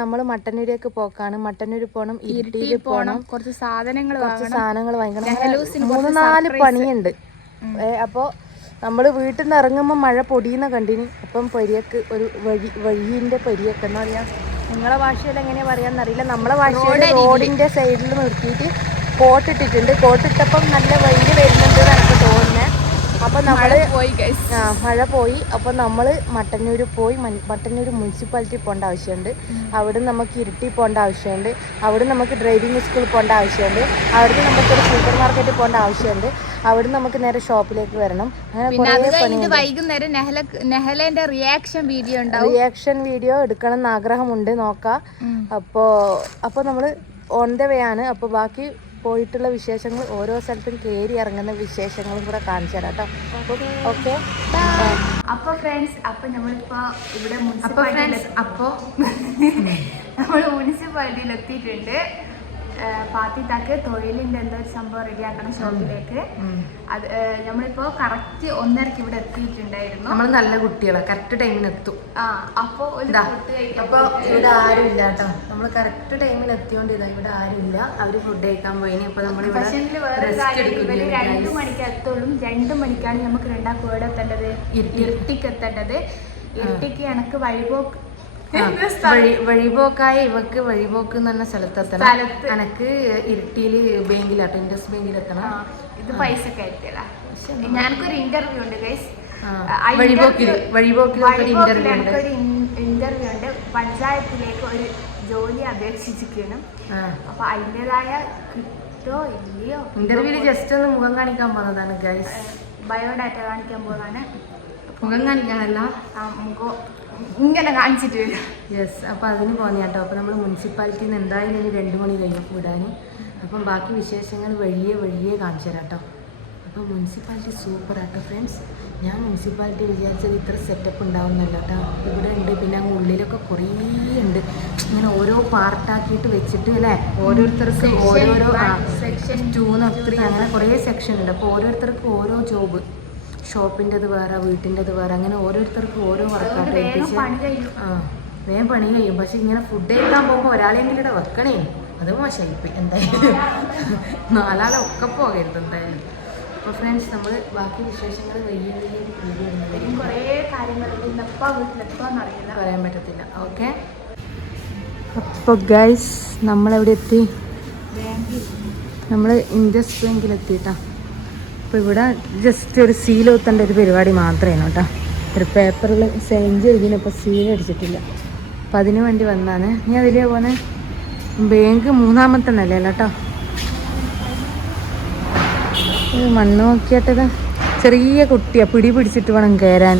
നമ്മൾ മട്ടന്നൂരേക്ക് പോക്കാണ്. മട്ടന്നൂര് പോണം ഇരുട്ടിയിൽ പോണം. കുറച്ച് സാധനങ്ങൾ കുറച്ച് സാധനങ്ങൾ വാങ്ങിക്കണം. മൂന്ന് നാല് പണിയുണ്ട്. അപ്പോൾ അപ്പോ നമ്മൾ വീട്ടിൽ നിന്ന് ഇറങ്ങുമ്പോൾ മഴ പൊടിയുന്ന കണ്ടിന്. അപ്പം പൊരിയക്ക് ഒരു വഴി വഴിന്റെ പൊരിയൊക്കെ എന്ന് പറയാം. നിങ്ങളെ ഭാഷയിൽ എങ്ങനെയാ പറയാന്നറിയില്ല നമ്മളെ ഭാഷയിൽ റോഡിന്റെ സൈഡിൽ നിർത്തിയിട്ട് കോട്ടിട്ടിട്ടുണ്ട്. കോട്ടിട്ടപ്പം നല്ല വഴി വരുന്നുണ്ട്. അപ്പൊ നമ്മൾ പോയി ആ മഴ പോയി. അപ്പോൾ നമ്മൾ മട്ടന്നൂർ പോയി. മട്ടന്നൂർ മുനിസിപ്പാലിറ്റി പോകേണ്ട ആവശ്യമുണ്ട് അവിടെ നമുക്ക് ഇരുട്ടി പോകേണ്ട ആവശ്യമുണ്ട് അവിടെ നമുക്ക് ഡ്രൈവിംഗ് സ്കൂൾ പോകേണ്ട ആവശ്യമുണ്ട് അവിടെ നമുക്കൊരു സൂപ്പർ മാർക്കറ്റിൽ പോകേണ്ട ആവശ്യമുണ്ട് അവിടെ നമുക്ക് നേരെ ഷോപ്പിലേക്ക് വരണം. അങ്ങനെ വൈകുന്നേരം നെഹലേന്റെ റിയാക്ഷൻ വീഡിയോ ഉണ്ടാവും. റിയാക്ഷൻ വീഡിയോ എടുക്കണം എന്ന് ആഗ്രഹമുണ്ട്. നോക്കാം. അപ്പോ അപ്പോൾ അപ്പോൾ നമ്മൾ ഓൺ ദ വേ ആണ്. അപ്പോൾ ബാക്കി പോയിട്ടുള്ള വിശേഷങ്ങൾ ഓരോ സ്ഥലത്തും കയറി ഇറങ്ങുന്ന വിശേഷങ്ങളും കൂടെ കാണിച്ചു തരാം കേട്ടോ. ഓക്കെ. അപ്പൊ ഫ്രണ്ട്സ് അപ്പൊ നമ്മളിപ്പോ ഇവിടെ അപ്പൊ ഫ്രണ്ട്സ് അപ്പോ നമ്മൾ മുനിസിപ്പാലിറ്റിയിൽ എത്തിയിട്ടുണ്ട്. പാത്തിത്താക്ക് തൊഴിലിന്റെ എന്തോ ഒരു സംഭവം റെഡിയാക്കണം ഷോപ്പിലേക്ക്. അത് നമ്മളിപ്പോ കറക്റ്റ് ഒന്നരക്ക് ഇവിടെ എത്തിയിട്ടുണ്ടായിരുന്നു. നമ്മൾ നല്ല കുട്ടികളാ കറക്റ്റ് ടൈമിന് എത്തും. ആ അപ്പൊ ഒരു അപ്പൊ ഇവിടെ ആരും ഇല്ല കേട്ടോ. നമ്മൾ കറക്റ്റ് ടൈമിൽ എത്തിയോണ്ട് ഇതാ ഇവിടെ ആരും ഇല്ല. അവർ ഫുഡ് കഴിക്കാൻ പോയി അപ്പൊ നമ്മൾ പക്ഷേ വേറെ രണ്ടു മണിക്ക് എത്തുള്ളൂ. രണ്ടു മണിക്കാണ് നമുക്ക് രണ്ടാം കൂടെ എത്തേണ്ടത്? ഇരുട്ടിക്ക്. എത്തേണ്ടത്. ഇരുട്ടിക്ക് എനക്ക് വഴിപോക്ക് വഴിപോക്കായ ഇവക്ക് വഴിപോക്ക് എന്ന് പറഞ്ഞ സ്ഥലത്തെത്തണം സ്ഥലത്ത്. എനക്ക് ഇരുട്ടിയിൽ ബാങ്കിലാട്ടോ ഇൻഡസ് ബാങ്കിൽ എത്തണം ഇത് പൈസ ഞാനൊരു ഇന്റർവ്യൂ ഉണ്ട് ഗൈസ് വഴിപോക്കിൽ ഇന്റർവ്യൂ ഉണ്ട്. ഇന്റർവ്യൂ ഉണ്ട്. പഞ്ചായത്തിലേക്ക് ഒരു ജോലി അപേക്ഷിച്ചിരിക്കണം അപ്പൊ അതിന്റെതായ കിട്ടോ ഇല്ലയോ? ഇന്റർവ്യൂൽ ജസ്റ്റ് ഒന്ന് മുഖം കാണിക്കാൻ പോകുന്നതാണ് ഗൈസ് ബയോഡാറ്റ കാണിക്കാൻ പോകുന്നതാണ് മുഖം കാണിക്കാനല്ല. ആ, മുഖം ഇങ്ങനെ കാണിച്ചിട്ട്. വരും യെസ് അപ്പോൾ അതിന് പോകുന്ന കേട്ടോ. അപ്പോൾ നമ്മൾ മുനിസിപ്പാലിറ്റിയിൽ നിന്ന് എന്തായാലും ഇനി രണ്ട് മണി കഴിയും വിടാൻ അപ്പം ബാക്കി വിശേഷങ്ങൾ വഴിയെ വഴിയെ കാണിച്ചു തരാം കേട്ടോ. അപ്പോൾ മുനിസിപ്പാലിറ്റി സൂപ്പർ ആട്ടോ ഫ്രണ്ട്സ് ഞാൻ മുനിസിപ്പാലിറ്റി വിചാരിച്ചത് ഇത്ര സെറ്റപ്പ് ഉണ്ടാവുന്നില്ല കേട്ടോ. ഇവിടെ ഉണ്ട് പിന്നെ അങ്ങ് ഉള്ളിലൊക്കെ കുറേ ഉണ്ട്. ഇങ്ങനെ ഓരോ പാർട്ടാക്കിയിട്ട് വെച്ചിട്ട് അല്ലേ? ഓരോരുത്തർക്ക് ഓരോരോ സെക്ഷൻ ടൂന്ന് ത്രീ അങ്ങനെ കുറേ സെക്ഷൻ ഉണ്ട്. അപ്പോൾ ഓരോരുത്തർക്ക് ഓരോ ജോബ് ഷോപ്പിന്റെത് വേറെ വീട്ടിന്റെത് വേറെ അങ്ങനെ ഓരോരുത്തർക്കും ഓരോ വർക്കായിട്ട് ഏൽപ്പിച്ച് പണി കഴിയും. ആ വേഗം പണി കഴിയും. പക്ഷെ ഇങ്ങനെ ഫുഡ് കഴിക്കാൻ പോകുമ്പോൾ ഒരാളെങ്കിലും ഇവിടെ വെക്കണേ. അത് മോശമായിപ്പോയി എന്തായാലും നാലാളെ ഒക്കെ പോകരുത് എന്തായാലും. അപ്പോൾ ഫ്രണ്ട്സ് നമ്മൾ ബാക്കി വിശേഷങ്ങൾ വലിയ വലിയ കുറേ കാര്യങ്ങൾ പറയാൻ പറ്റത്തില്ല. ഓക്കെ? അപ്പോൾ ഗൈസ് നമ്മളെവിടെ എത്തി നമ്മൾ ഇൻഡസ് ബാങ്കിലെത്തിയിട്ടാ. അപ്പോൾ ഇവിടെ ജസ്റ്റ് ഒരു സീൽ ഒത്തേണ്ട ഒരു പരിപാടി മാത്രമേ കേട്ടോ ഒരു പേപ്പറിൽ സൈൻ ചെയ്തിനിപ്പോൾ സീൽ അടിച്ചിട്ടില്ല. അപ്പം അതിന് വേണ്ടി വന്നാണ്. ഞാൻ അതിലേ പോലെ ബാങ്ക് മൂന്നാമത്തെ നിലയല്ല കേട്ടോ മണ്ണ് നോക്കിയിട്ടത്. ചെറിയ കുട്ടിയാണ് പിടി പിടിച്ചിട്ട് വേണം കയറാൻ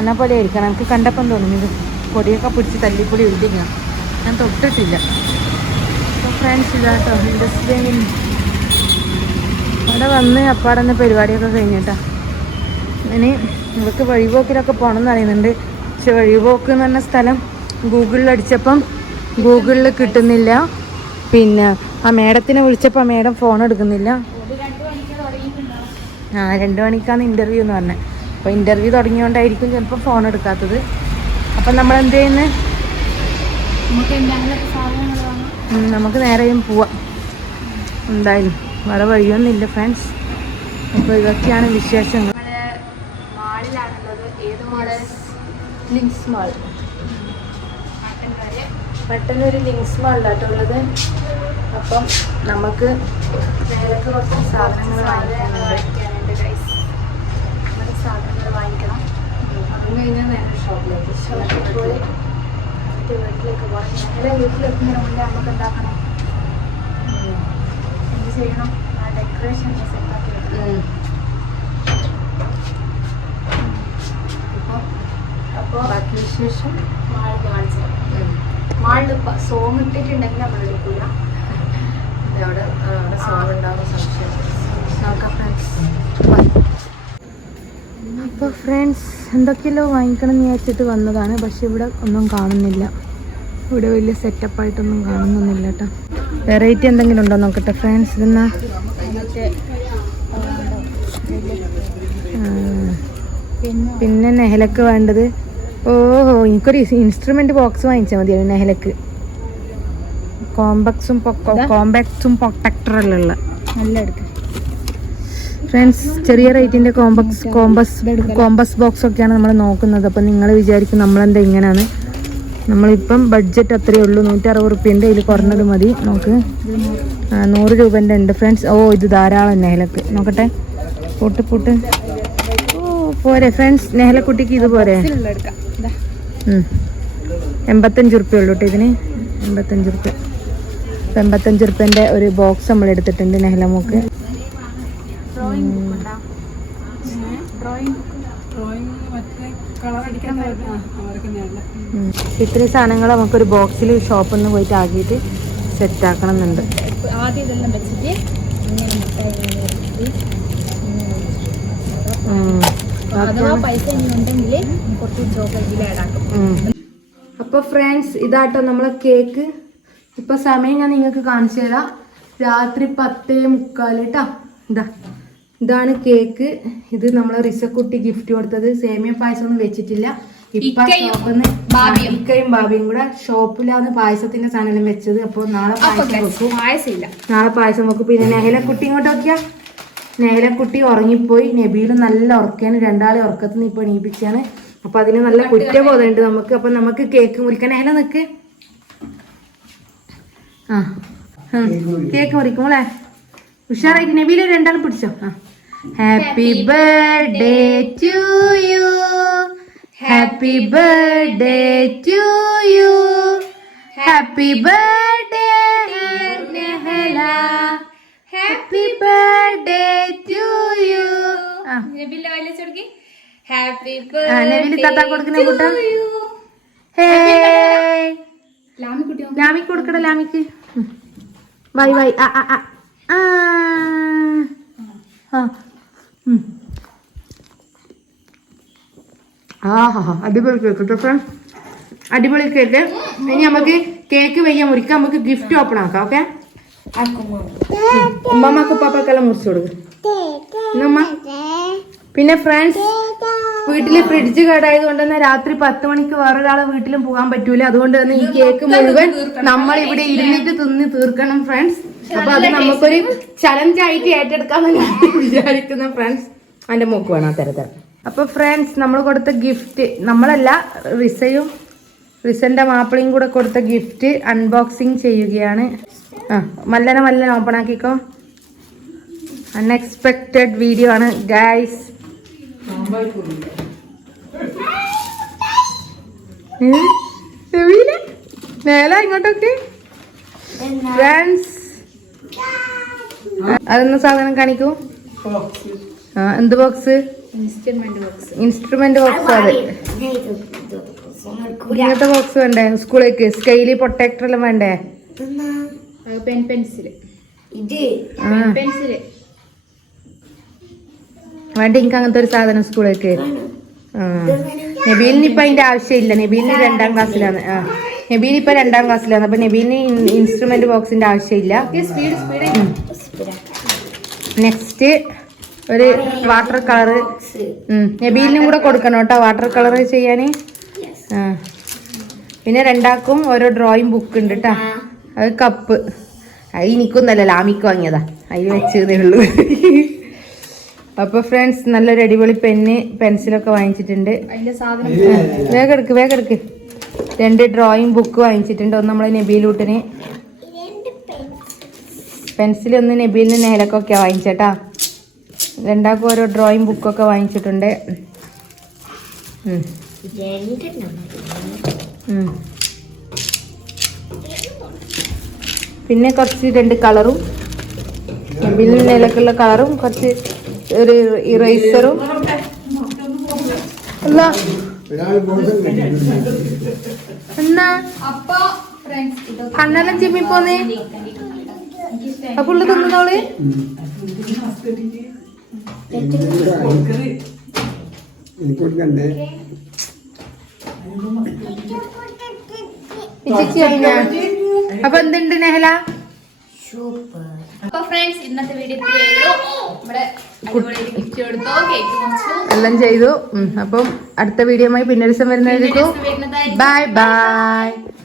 എന്നെ പോലെ ആയിരിക്കണം. എനിക്ക് കണ്ടപ്പം തോന്നും ഇത് പൊടിയൊക്കെ പിടിച്ച് തല്ലിപ്പൊടി ഇടിഞ്ഞ ഞാൻ തൊട്ടിട്ടില്ല. അപ്പോൾ ഫ്രണ്ട്സ് ഇതാട്ടോ ഇൻഡസ് അവിടെ വന്ന് അപ്പാടന്ന് പരിപാടിയൊക്കെ കഴിഞ്ഞിട്ടാ. ഇനി ഇവർക്ക് വഴിപോക്കിലൊക്കെ പോകണം എന്ന് പറയുന്നുണ്ട് പക്ഷെ വഴിപോക്ക് എന്ന് പറഞ്ഞ സ്ഥലം ഗൂഗിളിൽ അടിച്ചപ്പം ഗൂഗിളിൽ കിട്ടുന്നില്ല. പിന്നെ ആ മേഡത്തിനെ വിളിച്ചപ്പോൾ ആ മേഡം ഫോൺ എടുക്കുന്നില്ല. ആ രണ്ട് മണിക്കാണ് ഇന്റർവ്യൂ എന്ന് പറഞ്ഞത് അപ്പോൾ ഇന്റർവ്യൂ തുടങ്ങിയോണ്ടായിരിക്കും ചിലപ്പോൾ ഫോൺ എടുക്കാത്തത്. അപ്പം നമ്മൾ എന്ത് ചെയ്യുന്നത് നമുക്ക് നേരെയും പോവാം. എന്തായാലും. വേറെ വഴിയൊന്നുമില്ല ഫ്രണ്ട്സ് അപ്പോൾ ഇതൊക്കെയാണ് വിശേഷങ്ങൾ. Lings mall. പെട്ടെന്നൊരു ലിങ്സ് മാളിലാട്ടുള്ളത് അപ്പം നമുക്ക് വേലക്ക് കുറച്ച് സാധനങ്ങൾ വാങ്ങിക്കാനുണ്ട്. സാധനങ്ങൾ വാങ്ങിക്കണം. അതും കഴിഞ്ഞാൽ വേറെ ഷോപ്പിലേക്ക്. ഷോപ്പിൽ പോയി. മറ്റേ വീട്ടിലേക്ക് പോകാം ഞങ്ങളെ വീട്ടിലെത്തുന്നതിന് മുന്നേ നമുക്ക് എന്താക്കണം എന്ത് ചെയ്യണം. ആ ഡെക്കറേഷൻ സെറ്റാക്കി വെക്കണം. അപ്പോൾ അപ്പോൾ ബാക്കി വിശേഷം? മാൾ കാണിച്ചു മാളിൽ സോങ് ഇട്ടിട്ടുണ്ടെങ്കിൽ നമ്മൾ എടുക്കൂല. അവിടെ അവിടെ സോങ് ഉണ്ടാകുന്ന സംശയം. നോക്കാം ഫ്രണ്ട്സ് അപ്പോൾ ഫ്രണ്ട്സ് എന്തൊക്കെയല്ലോ വാങ്ങിക്കണം എന്ന് വിചാരിച്ചിട്ട് വന്നതാണ്. പക്ഷെ ഇവിടെ ഒന്നും കാണുന്നില്ല. ഇവിടെ വലിയ സെറ്റപ്പായിട്ടൊന്നും കാണുന്നൊന്നുമില്ല കേട്ടോ. വെറൈറ്റി എന്തെങ്കിലും ഉണ്ടോ നോക്കട്ടെ ഫ്രണ്ട്സ്? ഇതെന്നാ? പിന്നെ നെഹലക്ക് വേണ്ടത്. ഓഹോ എനിക്കൊരു ഇൻസ്ട്രുമെന്റ് ബോക്സ് വാങ്ങിച്ചാൽ മതി നെഹലക്ക്. കോംബക്സും കോംബാക്സും എടുക്ക. ഫ്രണ്ട്സ് ചെറിയ റേറ്റിന്റെ കോംബക്സ് കോമ്പസ് കോമ്പസ് ബോക്സ് ഒക്കെയാണ് നമ്മൾ നോക്കുന്നത്. അപ്പം നിങ്ങൾ വിചാരിക്കും നമ്മളെന്താ ഇങ്ങനെയാണ് നമ്മളിപ്പം ബഡ്ജറ്റ് അത്രയേ ഉള്ളൂ. നൂറ്ററുപത് റുപ്യന്റെ ഇതിൽ കുറഞ്ഞത് മതി. നമുക്ക് നൂറ് രൂപേന്റെ ഉണ്ട് ഫ്രണ്ട്സ് ഓ ഇത് ധാരാളം നെഹലക്ക്. നോക്കട്ടെ. പൂട്ട് പൂട്ട്. ഓ പോരെ ഫ്രണ്ട്സ് നെഹലക്കുട്ടിക്ക് ഇത് പോരെ. എൺപത്തഞ്ച് റുപ്യ ഉള്ളൂ കേട്ടോ ഇതിന്. എൺപത്തഞ്ച് റുപ്യ. അപ്പം എൺപത്തഞ്ച് റുപ്യന്റെ ഒരു ബോക്സ് നമ്മൾ എടുത്തിട്ടുണ്ട് ബുക്ക് ഉണ്ടോ? ഡ്രോയിങ്. ഇത്രയും സാധനങ്ങൾ നമുക്കൊരു ബോക്സിൽ ഷോപ്പിൽ നിന്ന് പോയിട്ട് ആക്കിയിട്ട് സെറ്റ് ആക്കണം എന്നുണ്ട് ആദ്യം ഇതെല്ലാം വെച്ചിട്ട് ഇങ്ങനെ മുട്ടായി ഇങ്ങനെ വെച്ചിട്ട് ഇങ്ങനെ വെച്ചിട്ട്. ഉം. അഥവാ പൈസ ഇനി ഉണ്ടെങ്കിൽ കുറച്ച് ചോക്ലേറ്റിൽ ആഡാക്കും ഉം. അപ്പോൾ ഫ്രണ്ട്സ് ഇതാട്ടോ നമ്മളെ കേക്ക് ഇപ്പൊ സമയം ഞാൻ നിങ്ങൾക്ക് കാണിച്ചു തരാം. രാത്രി പത്തേ മുക്കാൽ കേട്ടോ ഇതാ. ഇതാണ് കേക്ക്. ഇത് നമ്മളെ റിസക്കുട്ടി ഗിഫ്റ്റ് കൊടുത്തത്. സേമിയ പായസം ഒന്നും വെച്ചിട്ടില്ല. ഇപ്പൊ ഇക്കയും ഷോപ്പിന്ന് ബാബിയും. ഇക്കയും ബാബിയും കൂടെ ഷോപ്പിലാണ് പായസത്തിന്റെ സാധനം വെച്ചത്. അപ്പോൾ നാളെ പായസം വെക്കും. പായസമില്ല. നാളെ പായസം വെക്കും. പിന്നെ നെഹലക്കുട്ടി ഇങ്ങോട്ട് നോക്കിയാ. നെഹലക്കുട്ടി ഉറങ്ങിപ്പോയി. നബീൽ നല്ല ഉറക്കാണ്. രണ്ടാളെ ഉറക്കത്തിൽ നിന്ന് ഇപ്പൊ എണീപ്പിച്ചാണ്. അപ്പൊ അതിന് നല്ല കുറ്റബോധമുണ്ട് നമുക്ക്. അപ്പൊ നമുക്ക് കേക്ക് മുറിക്കാൻ നെഹല നിക്ക്. ആ. കേക്ക് മുറിക്കുമോളെ ഉഷാറായിട്ട് നബീൽ രണ്ടാളും പിടിച്ചോ? ആ. Happy birthday to you happy birthday to you happy birthday Nehala happy birthday to you ആ. ഹാപ്പി ബർത്ത്ഡേ നബീൽ താത്താ കൊടുക്കുന്ന കൂട്ട? ഹേ. ലാമിക്ക് കൊടുക്കട ലാമിക്ക്. Bye bye. ആ ആ ആ. ആഹാ അടിപൊളി കേക്ക് കേട്ടോ ഫ്രണ്ട് അടിപൊളി കേക്ക്. ഇനി നമുക്ക് കേക്ക് വയ്യാൻ മുറിക്കാം നമുക്ക് ഗിഫ്റ്റ് ഓപ്പൺ ആക്കാം ഓക്കെ? ഉമ്മമ്മക്ക് ഉപ്പാപ്പക്കെല്ലാം മുറിച്ചു കൊടുക്കും. പിന്നെ ഫ്രണ്ട്സ് വീട്ടിൽ ഫ്രിഡ്ജ് കേടായത് കൊണ്ട് തന്നെ രാത്രി പത്ത് മണിക്ക് വേറൊരാളെ വീട്ടിലും പോകാൻ പറ്റൂല. അതുകൊണ്ട് തന്നെ ഈ കേക്ക് മുഴുവൻ നമ്മൾ ഇവിടെ ഇരുന്നിട്ട് തിന്ന് തീർക്കണം ഫ്രണ്ട്സ്. അപ്പൊ അത് നമുക്കൊരു ചലഞ്ച് ആയിട്ട് ഏറ്റെടുക്കാമെന്ന് വിചാരിക്കുന്ന ഫ്രണ്ട്സ് അതിന്റെ മൂക്ക് വേണം തര തരാം. അപ്പൊ ഫ്രണ്ട്സ് നമ്മൾ കൊടുത്ത ഗിഫ്റ്റ് നമ്മളല്ല റിസയും റിസന്റെ മാപ്പിളയും കൂടെ കൊടുത്ത ഗിഫ്റ്റ് അൺബോക്സിങ് ചെയ്യുകയാണ്. ആ മല്ലന മല്ലന ഓപ്പൺ ആക്കിക്കോ. അൺഎക്സ്പെക്റ്റഡ് വീഡിയോ ആണ് ഗൈസ് ഇങ്ങോട്ടൊക്കെ. ഫ്രണ്ട്സ് അതൊന്ന് സാധനം കാണിക്കൂ? ആ എന്ത് box instrument box instrument box അത്. ഇങ്ങനത്തെ ബോക്സ് വേണ്ടേ? സ്കൂളിലേക്ക് സ്കെയിലി പ്രൊട്ടക്ടർ എല്ലാം വേണ്ടേ? പെൻ പെൻസിൽ പെൻസിൽ വേണ്ട എനിക്ക് അങ്ങനത്തെ ഒരു സാധനം സ്കൂളിലേക്ക്. ആ. നബീലിന് ഇപ്പൊ അതിന്റെ ആവശ്യമില്ല. നബീലിന് രണ്ടാം ക്ലാസ്സിലാണ് ആ. നബീൽ ഇപ്പൊ രണ്ടാം ക്ലാസ്സിലാണ്. അപ്പൊ നബീലിന് ഇൻസ്ട്രുമെന്റ് ബോക്സിന്റെ ആവശ്യമില്ല. നെക്സ്റ്റ് ഒരു വാട്ടർ കളറ് നബീലിനും കൂടെ കൊടുക്കണം കേട്ടോ വാട്ടർ കളർ ചെയ്യാൻ പിന്നെ രണ്ടാക്കും ഓരോ ഡ്രോയിങ് ബുക്ക് ഉണ്ട് കേട്ടോ അത് കപ്പ് അത് എനിക്കൊന്നല്ല ലാമിക്ക് വാങ്ങിയതാ. അതിൽ വെച്ചതേ ഉള്ളൂ. അപ്പോൾ ഫ്രണ്ട്സ് നല്ലൊരു അടിപൊളി പെന്ന് പെൻസിലൊക്കെ വാങ്ങിച്ചിട്ടുണ്ട്. വേഗം എടുക്ക് വേഗം എടുക്ക്. രണ്ട് ഡ്രോയിങ് ബുക്ക് വാങ്ങിച്ചിട്ടുണ്ട്. ഒന്ന് നമ്മൾ നബീലൂട്ടിന്. പെൻസിൽ ഒന്ന് നബീലിന് നേലക്കൊക്കെ വാങ്ങിച്ചേട്ടാ. രണ്ടാൾക്കും ഓരോ ഡ്രോയിങ് ബുക്കൊക്കെ വാങ്ങിച്ചിട്ടുണ്ട്. പിന്നെ കുറച്ച് രണ്ട് കളറും നബീലിന് നിലക്കുള്ള കളറും കുറച്ച് ഒരു ഇറേസറും അല്ല എന്നാ? കണ്ണെല്ലാം ചിമ്മി പോന്നേ? അപ്പൊ ഉള്ളു തിന്നോൾ. അപ്പൊ എന്തുണ്ട് നെഹല? അപ്പൊ ഫ്രണ്ട്സ് ഇന്നത്തെ വീഡിയോ ഇവിടെ ഗിഫ്റ്റ് കൊടുത്തു. കേക്ക് മുറിച്ചു എല്ലാം ചെയ്തു. അപ്പം അടുത്ത വീഡിയോ പിന്നെ ഒരു ദിവസം വരുന്നതായിരിക്കും. Bye bye